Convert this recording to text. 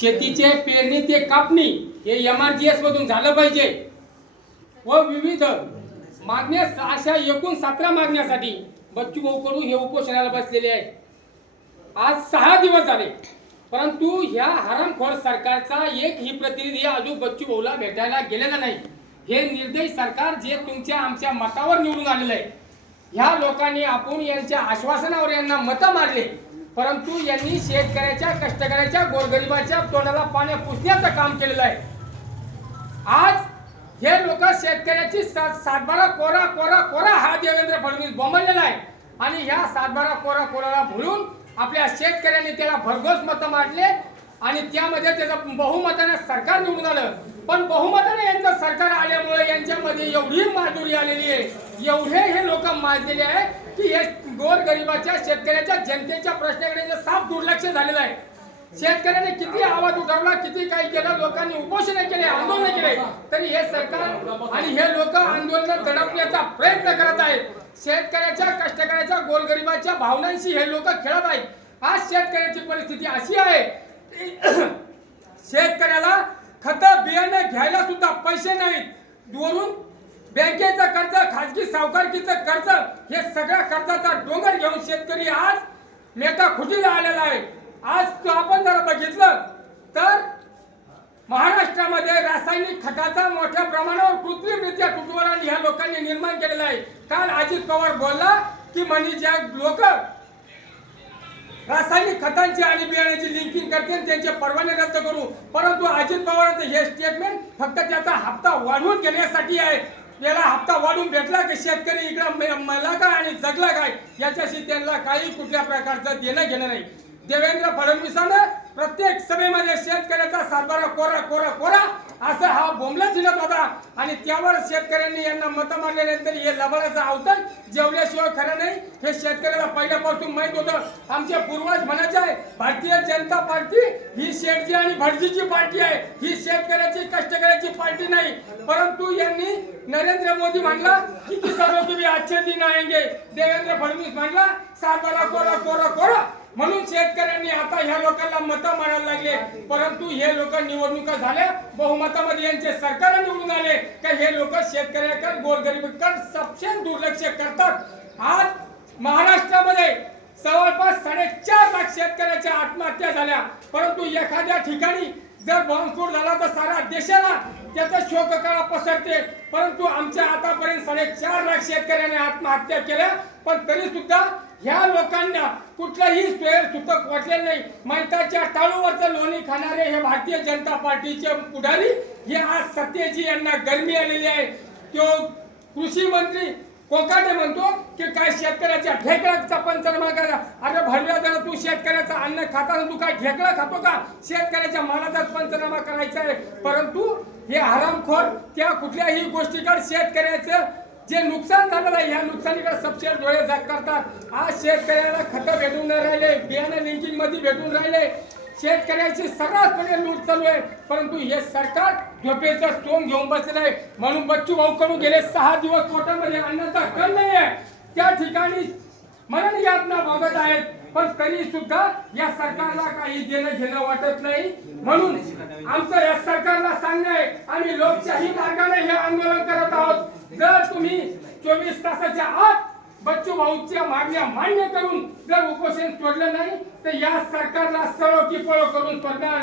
शेतीचे पेरणी ते कापणी हे एम आर जी एस मधून झालं पाहिजे. व विविध मागण्या अशा एकूण सतरा मागण्यासाठी बच्चू भाऊ कडू हे उपोषणाला बसलेले आहे आज सहा दिवस झाले परंतु ह्या हरामखोर सरकारचा एकही प्रतिनिधी अजून बच्चू भाऊला भेटायला गेलेला नाही. हे निर्देश सरकार जे तुमच्या आमच्या मतावर निवडून आलेलं आहे. ह्या लोकांनी आपण यांच्या आश्वासनावर यांना मतं मारले. परंतु यांनी शेतकऱ्याच्या कष्टकऱ्याच्या गोरगरिबाच्या तोंडाला पाण्या पुसण्याचं काम केलेलं आहे. आज हे लोक शेतकऱ्याची सातबारा कोरा कोरा कोरा हा देवेंद्र फडणवीस बोंबलेला आहे. आणि ह्या सातबारा कोरा कोराला भुलून आपल्या शेतकऱ्यांनी त्याला भरघोस मतं मारले आणि त्यामध्ये त्याचं बहुमताने सरकार निवडून आलं. पण बहुमताने यांचं सरकार आल्यामुळे यांच्यामध्ये एवढी माजुरी आलेली आहे. एवढे हे लोक माजलेले आहे की हे गोर गरिबाच्या शेतकऱ्याच्या जनतेच्या प्रश्नाकडे जे साफ दुर्लक्ष झालेलं आहे. शेतकऱ्याने किती आवाज उठवला किती काही केलं लोकांनी उपोषण केले आंदोलन केले तरी हे सरकार आणि हे लोक आंदोलन दडपण्याचा प्रयत्न करत आहेत. शेतकऱ्याच्या कष्टकऱ्याच्या गोरगरिबाच्या भावनांशी हे लोक खेळत आहेत. आज शेतकऱ्याची परिस्थिती अशी आहे. शेतकऱ्याला खत बियाणं घ्यायला सुद्धा पैसे नाहीत. वरून बँकेचं कर्ज खाजगी सावकारकीचं कर्ज हे सगळ्या कर्जाचा डोंगर घेऊन शेतकरी आज मेटा खुटीला आलेला आहे. आज तो आपण जर बघितलं तर महाराष्ट्रामध्ये रासायनिक खताचा मोठ्या प्रमाणावर कृत्रिमरित्या तुटवडा ह्या लोकांनी निर्माण केलेला आहे. काल अजित पवार बोलला की म्हणे ज्या लोक रासायनिक खतांची आणि बियाण्याची लिंकिंग करते आणि त्यांचे परवाने रद्द करू. परंतु अजित पवारांचं हे स्टेटमेंट फक्त त्याचा हप्ता वाढवून घेण्यासाठी आहे. याला हप्ता वाढून भेटला की शेतकरी इकडं मला काय आणि जगला काय? याच्याशी त्यांना काही कुठल्या प्रकारचं देणं घेणं नाही. देवेंद्र फडणवीसानं प्रत्येक सभेमध्ये शेतकऱ्याचा सातबारा कोरा कोरा कोरा असं हा बोंबला दिलत होता. आणि त्यावर शेतकऱ्यांनी यांना मतं मारल्यानंतर हे लबाडाचं अवतन जेवल्याशिवाय खरं नाही. हे शेतकऱ्याला पहिल्यापासून माहीत होतं. आमचे पूर्वज म्हणायचे आहे भारतीय जनता पार्टी ही शेठजी आणि भटजीची पार्टी आहे. ही शेतकऱ्याची कष्टकऱ्याची पार्टी नाही. परंतु यांनी नरेंद्र मोदी म्हणला की किसानों हो, के भी अच्छे दिन आएंगे. देवेंद्र फडणवीस म्हणला सातारा कोरा कोरा कोरा. म्हणून शेतकऱ्यांनी आता ह्या लोकांना मतं मारायला लागले. परंतु हे लोक निवडणुका झाल्या बहुमतामध्ये यांचे सरकार निवडून आले. का हे लोक शेतकऱ्याकडे गोरगरीबकडे सबसे दुर्लक्ष करतात. आज महाराष्ट्रामध्ये जवळपास साडेचार लाख शेतकऱ्याच्या आत्महत्या झाल्या. परंतु एखाद्या ठिकाणी जर बॉम्बस्फोट झाला तर साऱ्या देशाला त्याचा शोककळा पसरते. परंतु आमच्या आतापर्यंत साडेचार लाख शेतकऱ्यांनी आत्महत्या केल्या पण तरी सुद्धा ह्या लोकांना कुठलंही स्वैर सुतक वाटलेलं नाही. मैताच्या टाळूवरचं लोणी खाणारे हे भारतीय जनता पार्टीचे पुढारी हे आज सत्यजी यांना गरमी आलेली आहे. तो कृषी मंत्री कोकाटे म्हणतो की काय शेतकऱ्याच्या ढेकळाचा पंचनामा करा अरे भरव्या जरा तू शेतकऱ्याचा अन्न खाताना तू काय ढेकळा खातो का? शेतकऱ्याच्या मालाचा पंचनामा करायचा आहे. परंतु हे हरामखोर त्या कुठल्याही गोष्टीकडे शेतकऱ्याचं जे नुकसान झालेलं आहे या नुकसानीकडे सबसे डोळे जात करतात. आज शेतकऱ्याला खतं भेटून नाही राहिले बियाणं लिंकिंगमध्ये भेटून राहिले. शेतकऱ्याची सर्रासपणे लूट चालू आहे. परंतु हे सरकार झोपेचा सोंग घेऊन बसलेलं आहे. म्हणून बच्चू भाऊ करून गेले सहा दिवस पोटामध्ये आणण्याचा कल नाही आहे. त्या ठिकाणी मरण यातना बघत आहेत. पण तरी सुद्धा या सरकारला काही देणं घेणं वाटत नाही. म्हणून आमचं या सरकारला सांगणं आहे. आम्ही लोकशाही मार्गाने हे आंदोलन करत आहोत. जर तुम्ही चोवीस तासाच्या आत बच्चू भाऊच्या मागण्या मान्य करून जर उपोषण सोडलं नाही तर या सरकारला सळो की पळो करून सोडणार.